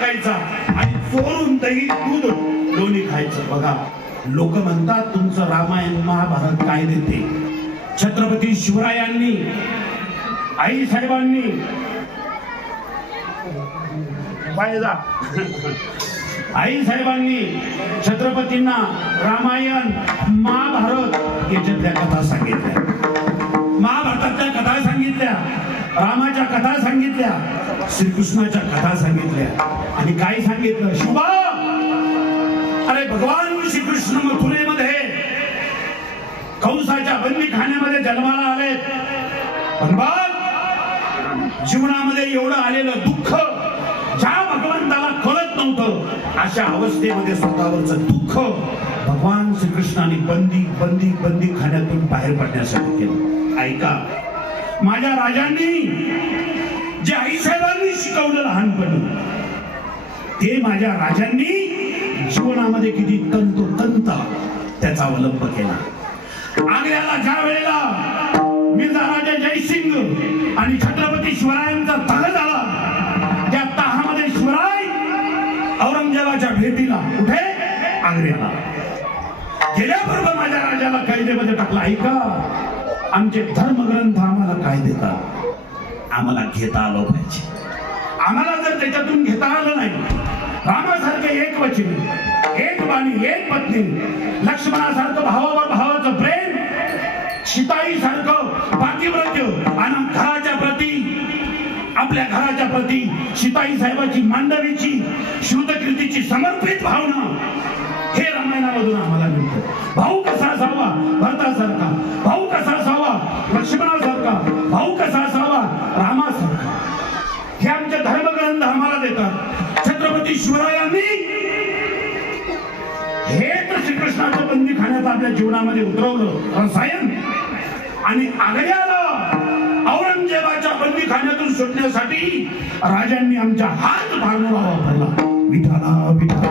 टाकायचा आणि चोरून दही दूध दोन्ही खायचं. बघा लोक म्हणतात तुमचं रामायण महाभारत काय देते? छत्रपती शिवरायांनी आई साहेबांनी फायदा आई साहेबांनी छत्रपतींना रामायण महाभारत याच्यातल्या कथा सांगितल्या. महाभारतातल्या कथा सांगितल्या. रामाच्या कथा सांगितल्या श्रीकृष्णाच्या कथा सांगितल्या. आणि काय सांगितलं? शुभा! अरे भगवान श्रीकृष्ण मथुरेमध्ये कंसाच्या बंदीखान्यामध्ये जन्माला आले भगवान जीवनामध्ये एवढं आलेलं दुःख ज्या भगवंताला कळत नव्हतं अशा अवस्थेमध्ये स्वतःवरच दुःख भगवान श्रीकृष्णाने बंदी बंदी बंदी खाण्यातून बाहेर पडण्यासाठी केलं. ऐका माझ्या राजांनी जे आईसाहेबांनी शिकवलं लहानपणी ते माझ्या राजांनी जीवनामध्ये किती तंतोतंत त्याचा अवलंब केला. आग्र्याला ज्या वेळेला मिर्झा राजा जयसिंग आणि छत्रपती शिवरायांचा तह झाला त्या तहामध्ये शिवराय औरंगजेबाच्या भेटीला कुठे आग्र्याला. गेल्याबरोबर माझ्या राजाला कैदेमध्ये टाकला. ऐका आमचे धर्मग्रंथ आम्हाला काय देतात? आम्हाला घेता आलं पाहिजे. आम्हाला जर त्याच्यातून घेता आलं नाही रामासारखे एक वचन एक बाणी एक पत्नी लक्ष्मणासारखं भावावर भावाचं प्रेम शिताई सारखं पातिव्रत्य आणि घराच्या प्रती आपल्या घराच्या प्रती शिताई साहेबाची मांडवीची श्रुतकीर्तीची समर्पित भावना हे रामायणामधून आम्हाला मिळतं. भाऊ कसा असावा? भरतासारखा भाऊ कसा असावा लक्ष्मणासारखा भाऊ कसा असावा रामासारखा. हे आमचे धर्मग्रंथ आम्हाला देतात. छत्रपती शिवरायांनी हे तर श्रीकृष्णाचं बंदी खाण्याचं आपल्या जीवनामध्ये उतरवलं. रसायन आणि आगळ्याला औरंगजेबाच्या बंदी खाण्यातून सुटण्यासाठी राजांनी आमच्या हात फार्मुला वापरला विठाला विठाला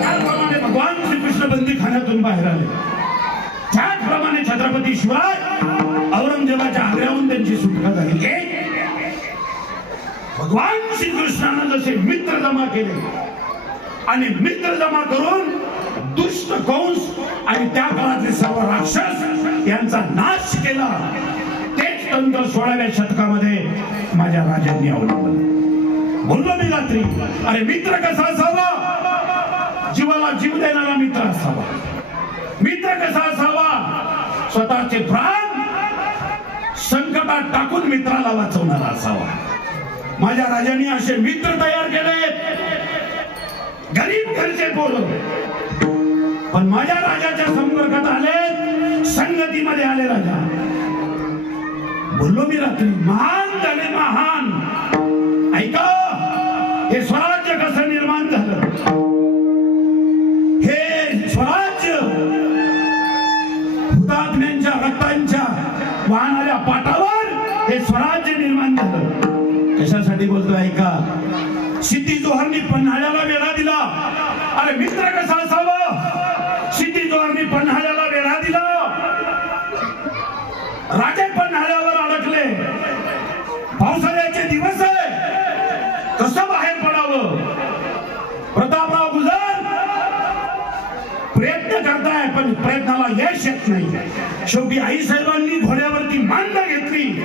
त्याचप्रमाणे भगवान श्रीकृष्ण बंदी खाण्यातून बाहेर आले. छत्रपती शिवाय औरंगजेबाच्या आग्र्याहून त्यांची सुटका झाली. भगवान श्रीकृष्णानं जसे मित्र जमा केले आणि मित्र जमा करून दुष्ट कंस आणि त्या काळातले सर्व राक्षस यांचा नाश केला तेच तंत्र सोळाव्या शतकामध्ये माझ्या राजांनी अवलंबलं. बोललो मी रात्री अरे मित्र कसा असावा? जीवाला जीव देणारा मित्र असावा. स्वतःचे प्राण संकटात टाकून मित्राला वाचवणारा असावा. माझ्या राजांनी असे मित्र तयार केले. गरीब घरचे पोर. पण माझ्या राजाच्या संपर्कात आले. संगतीमध्ये आले राजा. बोललो मी रात्री महान झाले महान. ऐका हे स्वराज वाहणाऱ्या पाटावर हे स्वराज्य निर्माण झालं. कशासाठी बोलतो ऐका? सिद्धी जोहरनी पन्हाळ्याला वेढा दिला. अरे मित्र कसा असावा? प्रयत्न करताय पण प्रयत्नाला यश येत नाही. शेवटी आई साहेबांनी घोड्यावरती मांड घेतली.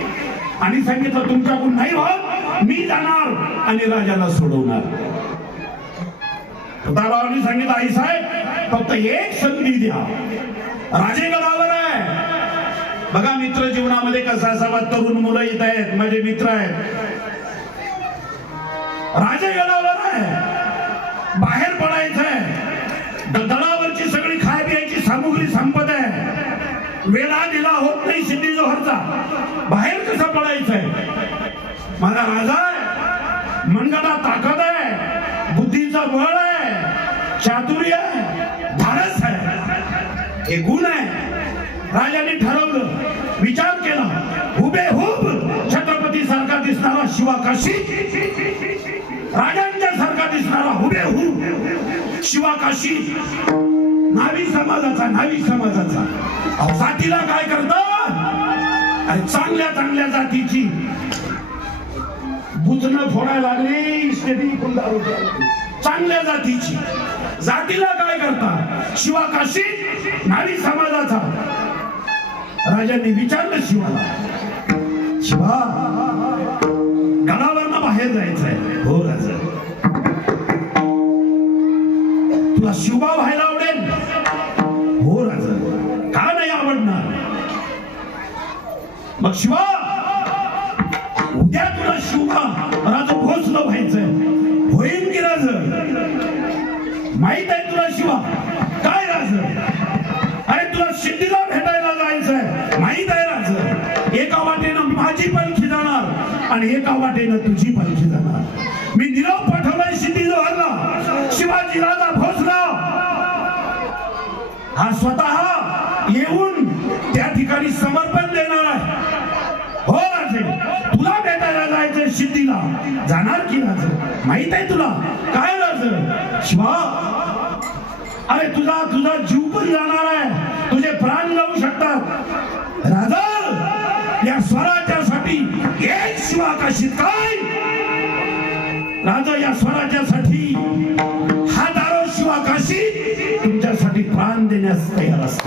आणि सांगितलं तुमच्याकडून नाही होत मी जाणार आणि राजाला सोडवणार. तुकारावांनी सांगितलं आई साहेब फक्त एक संधी द्या. राजेगडावर आहे. बघा मित्र जीवनामध्ये कसा असावा तरुण मुलं येत आहेत माझे मित्र आहेत. राजेगडावर आहे. बाहेर वेळा दिला होत नाही सिद्धी जोहरचा. बाहेर कसं पडायचंय? माझा राजा आहे मनगडा ताकद आहे बुद्धीचा बळ आहे चातुर्य आहे धाडस आहे. हे गुण आहे. राजाने ठरवलं विचार केला हुबे हुब छत्रपती सारखा दिसणारा शिवाकाशी. राजांच्या सारखा दिसणारा हुबे हुब शिवाकाशी. नावी समाजाचा नावी समाजाचा. अहो, जातीला काय करतात? अरे चांगल्या चांगल्या जातीची. दात फोडायला लागली स्टेडी दारू चांगल्या जातीची. जातीला काय करता शिवा काशी नारी समाजाचा. राजाने विचारलं शिवाला. शिवा गडावरनं बाहेर जायचंय. हो राजा. तुला शिवबा व्हायला मग शिवा! उद्या तुला शिवा राजा भोसलं व्हायचंय होईल की राज? माहीत आहे तुला शिवा. काय राज? अरे तुला सिद्धीला भेटायला जायचंय. माहीत आहे राज? एका वाटेनं माझी पालखी जाणार आणि एका वाटेनं तुझी पालखी जाणार मी निरव पाठवलाय सिद्धी जोहरला शिवाजी राजा भोसला. हा स्वतः येऊन त्या ठिकाणी समर्पण देणार आहे हो राजे तुला भेटायला जायचं सिद्धीला. जाणार की राज? माहीत आहे तुला? काय राज? शिवा. अरे तुझा तुझा जीव पण जाणार आहे. तुझे प्राण जाऊ शकतात. राजा या स्वराज्यासाठी एक शिवा काशीत काय? राजा या स्वराज्यासाठी हजारो शिवा काशी तुमच्यासाठी प्राण देण्यास तयार असतो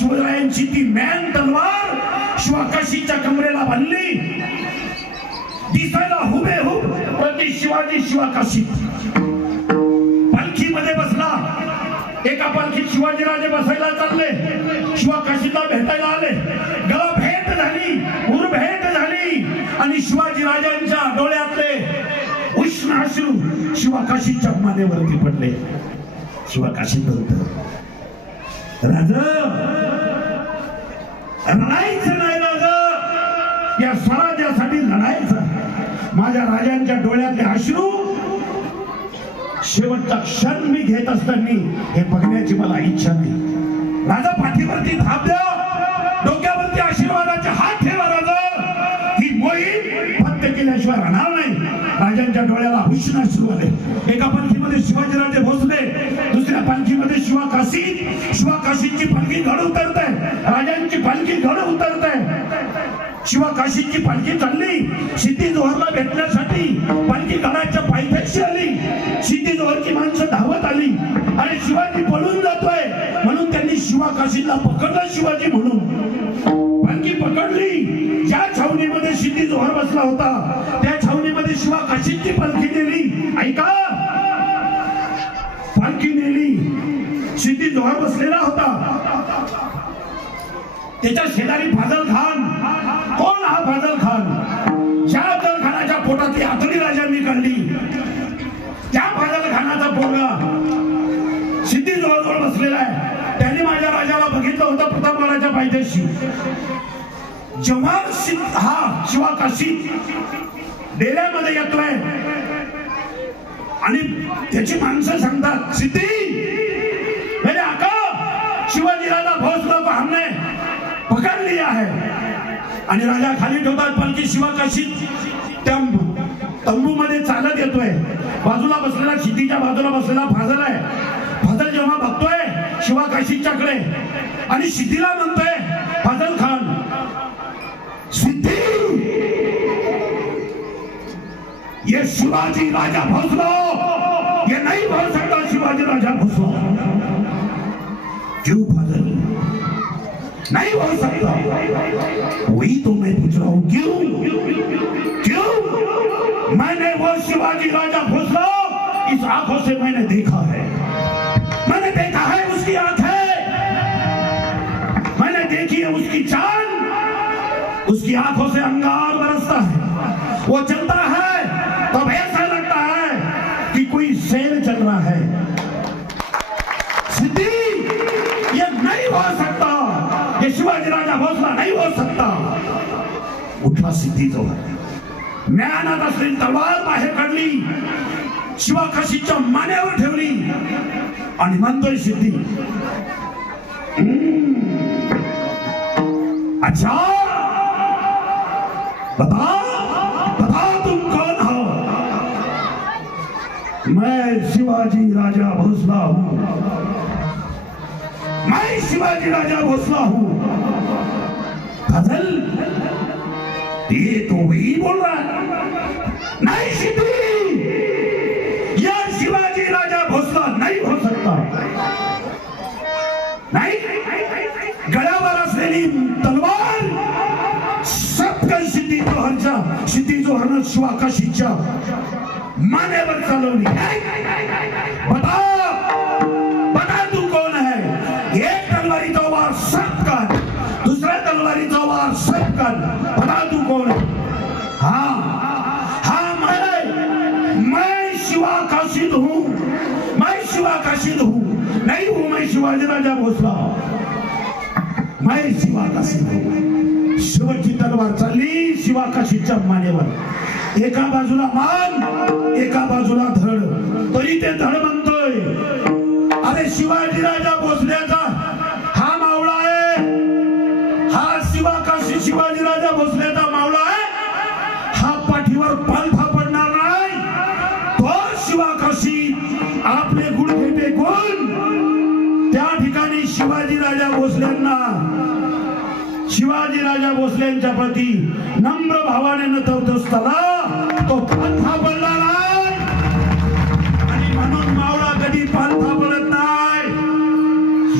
शिवरायांची ती मॅन तलवार शिवाकाशीच्या कमरेला बांधली. दिसायला हुबेहूब प्रति शिवाजी शिवाकाशी. पालखीमध्ये बसला. एका पालखीत शिवाजीराजे बसायला चालले. शिवाकाशीला भेटायला आले. गळ भेट झाली उर भेट झाली. आणि शिवाजी राजांच्या डोळ्यातले उष्ण अश्रू शिवाकाशीच्या मानेवरती पडले. शिवाकाशी नंतर राजा! लढायचं नाही राजा! या स्वराज्यासाठी लढायचं. माझ्या राजांच्या डोळ्यातले अश्रू. शेवटचा क्षण मी घेत असताना हे बघण्याची मला इच्छा नाही. राजा पाठीवरती धाप द्या. डोक्यावरती आशीर्वादाचे हात ठेवा राजा. ही मोहीम फक्त केल्याशिवाय राहणार नाही. राजांच्या डोळ्याला उष्ण अश्रू आले एका पंथीमध्ये शिवाजीराजे भोसले पालखीमध्ये शिवा काशी शिवा काशीची पालखी घड उतरत आहे राजांची पालखी घड उतरत आहे शिवा काशीची पालखी चालली. सिद्धी जोहरला भेटण्यासाठी पालखी गडाच्या पायथ्याशी आली. सिद्धी जोहरची माणसं धावत आली. आणि शिवाजी पळून जातोय. म्हणून त्यांनी शिवा काशीला पकडलं शिवाजी म्हणून. पालखी पकडली. ज्या छावणीमध्ये सिद्धी जोहर बसला होता त्या छावणीमध्ये शिवा काशीची पालखी नेली. ऐका. पालखी नेली सिद्धी जोहर बसलेला होता. त्याच्या शेजारी फाजल खान. कोण हा फाजल खान? ज्या अफजल खानाच्या पोटातली आतडी राजांनी काढली. त्या फाजल खानाचा पोरगा सिद्धी जवळजवळ बसलेला आहे. त्याने माझ्या राजाला बघितलं होतं प्रतापगडाच्या पायथ्याशी. जेव्हा सिद्ध हा शिवा काशी डेऱ्यामध्ये येतोय आणि त्याची माणसं सांगतात सिद्धी मेरे आका शिवाजी राजा भोसला को हमने पकड़ लिया है आणि राजा खाली ठेवतात पलकी शिवा कशी? त्या तंबू मध्ये चालत येतोय. बाजूला बसलेला क्षितीच्या बाजूला बसलेला फाजल आहे. फाजल जेव्हा बघतोय शिवा शिवाकाशीच्याकडे आणि सिद्धीला म्हणतोय फाजल खान सिद्धी ये शिवाजी राजा भोसलो ये नहीं बोल सकता शिवाजी राजा भोसलो क्यों फाजल नहीं हो सकता। वही तो मैं पूछ रहा हूँ, क्यों? क्यों? मैंने वो शिवाजी राजा भोसला इस आँखों से मैंने देखा है। मैंने देखा है उसकी आँखें। मैंने देखी है उसकी चाँद उसकी आँखों से अंगार बरसता है। वो चलता है, तब ऐसा शिवाजी राजा भोसला नहीं हो सकता उठला सिद्धी तो ज्ञानात असलेली तलवार बाहेर काढली. शिवाकाशीच्या मान्यावर ठेवली. आणि म्हणतोय सिद्धी. अच्छा. बता बता तुम कौन हो? मैं शिवाजी राजा भोसला हूं। मैं शिवाजी राजा भोसला हूं। फजल ये तो वही बोल रहा है नहीं सिद्धि यह शिवाजी राजा भोसला नहीं हो सकता नाही. गळ्यावर असलेली तलवार. सपकन सिद्धी जोहरच्या सिद्धी जोहरनं शिवाकाशीच्या मानेवर चालवली. तलवारीचा वार सपकन बता तू कौन है हाँ हाँ मैं मैं शिवा का सिद्ध हूँ मैं शिवा का सिद्ध हूँ। नहीं हूँ मैं शिवाजी राजा भोसला। मैं शिवा का सिद्ध हूँ। शेवटची तलवार चालली शिवा काशीच्या मानेवर। एका बाजूला मान एका बाजूला धड। तरी ते धड म्हणतोय अरे शिवाजी राजा भोसल्याचा हा मावळा आहे. हा शिवा काशी शिवाजी राजा भोसल्याचा मावळा आहे. हा पाठीवर पालथा पडणार नाही. तो शिवाकाशी आपले गुडघे टेकून त्या ठिकाणी शिवाजी राजा भोसल्यांना शिवाजी राजा भोसल्यांच्या प्रती नम्र भावाने नतवत असताना तो पालथा पडला नाही. आणि म्हणून मावळा कधी पालथा पडत नाही.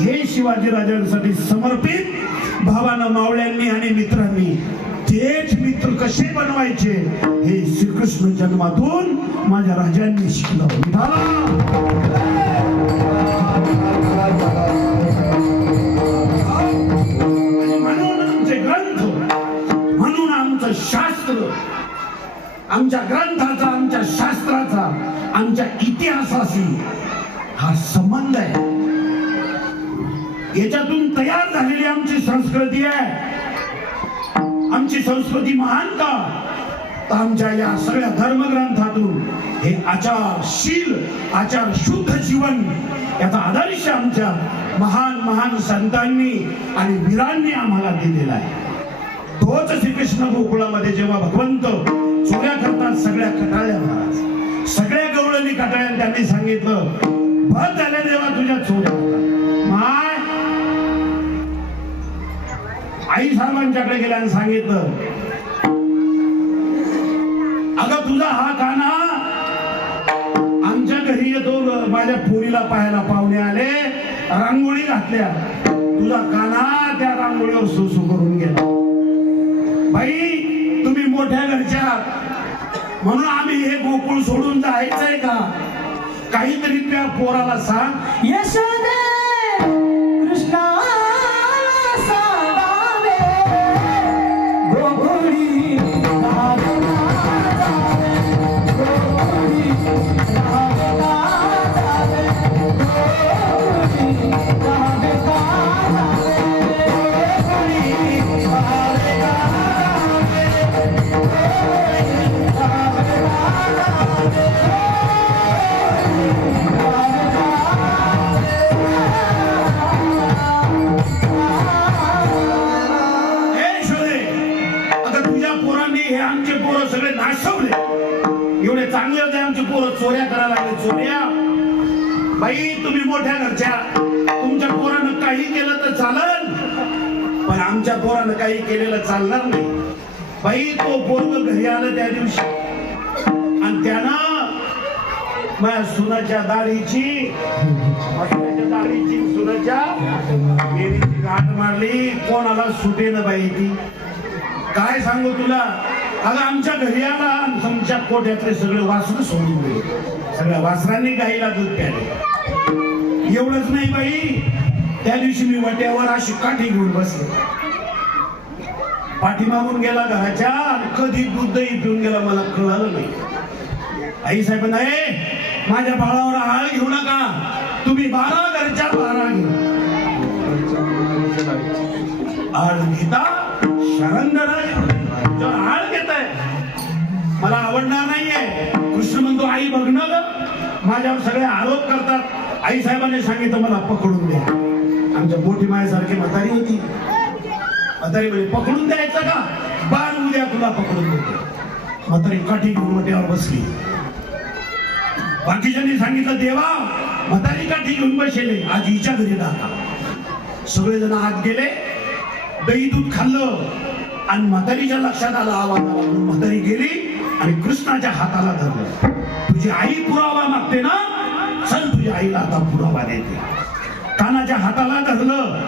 हे शिवाजी राजांसाठी समर्पित भावानं मावळ्यांनी आणि मित्रांनी तेच मित्र कसे बनवायचे हे श्रीकृष्ण जन्मातून माझ्या राजांनी शिकलं. म्हणून आमचे ग्रंथ म्हणून आमचं शास्त्र आमच्या ग्रंथाचा आमच्या शास्त्राचा आमच्या इतिहासाशी हा संबंध आहे. याच्यातून तयार झालेली आमची संस्कृती आहे. आमची संस्कृती महान का? तर आमच्या या सगळ्या धर्मग्रंथातून हे आचारशील आचार शुद्ध जीवन याचा आदर्श आमच्या महान महान संतांनी आणि वीरांनी आम्हाला दिलेला आहे. तोच श्रीकृष्ण गोकुळामध्ये जेव्हा भगवंत चोऱ्या करतात सगळ्या कटाळ्या महाराज सगळ्या गवळणी कटाळ्या त्यांनी सांगितलं भर झाल्या देवा तुझ्या चोऱ्या. आई साहेबांच्याकडे गेल्या आणि सांगितलं अगं तुझा हा काना आमच्या घरी येतो माझ्या पोरीला पाहायला पाहुणे आले रांगोळी घातल्या. तुझा काना त्या रांगोळीवर सुसू करून गेला. बाई तुम्ही मोठ्या घरच्या म्हणून आम्ही हे गोकुळ सोडून जायचंय का? काहीतरी त्या पोराला सांग. यशोदे बाई तुम्ही मोठ्या घरच्या. तुमच्या पोरानं काही केलं तर चालल पण आमच्या पोरानं काही केलेलं चालणार नाही. बाई तो पोरग घरी आलं त्या दिवशी. आणि त्यानं माझ्या सुनाच्या दाढीची दाढीची सुनाच्या मेरीची गाठ मारली. कोणाला सुटेन बाई ती. काय सांगू तुला? अगं आमच्या घरी आला आणि तुमच्या कोट्यातले सगळे वासरं सोडून गेले. सगळ्या वासरांनी गाईला दूध प्याले एवढंच नाही बाई. त्या दिवशी मी वाट्यावर अशी काठी घेऊन बसले. पाठीमागून गेला घराच्या कधी दूधही पिऊन गेला मला कळालं नाही. आई साहेब नाही माझ्या बाळावर आळ घेऊ नका. तुम्ही बारा घरच्या बारा घ्या. आळ घेता शरण आळ घेताय मला आवडणार नाहीये. कृष्ण म्हणतो आई बघणं माझ्यावर सगळे आरोप करतात. आई साहेबांनी सांगितलं मला पकडून द्या. आमच्या मोठी मायासारखी म्हातारी होती. म्हातारी म्हणजे पकडून द्यायचं का? बाण उद्या तुला पकडून देते. म्हातारी काठी घेऊन मोठ्यावर बसली. बाकीच्यांनी सांगितलं देवा म्हातारी काठी घेऊन बसेले. आज हिच्या घरी राहता सगळेजण आत गेले. दही दूध खाल्लं. आणि म्हातारीच्या लक्षात आला आवाज आला. म्हातारी गेली आणि कृष्णाच्या हाताला धरलं. तुझी आई पुरावा मागते ना चल तुझ्या आईला आता पुरावा देते. कानाच्या हाताला धरलं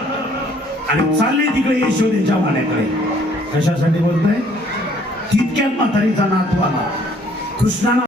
आणि चालले तिकडे यशोदेच्या वाड्याकडे कशासाठी बोलतोय? तितक्यात म्हातारीचा नातू आला. कृष्णाला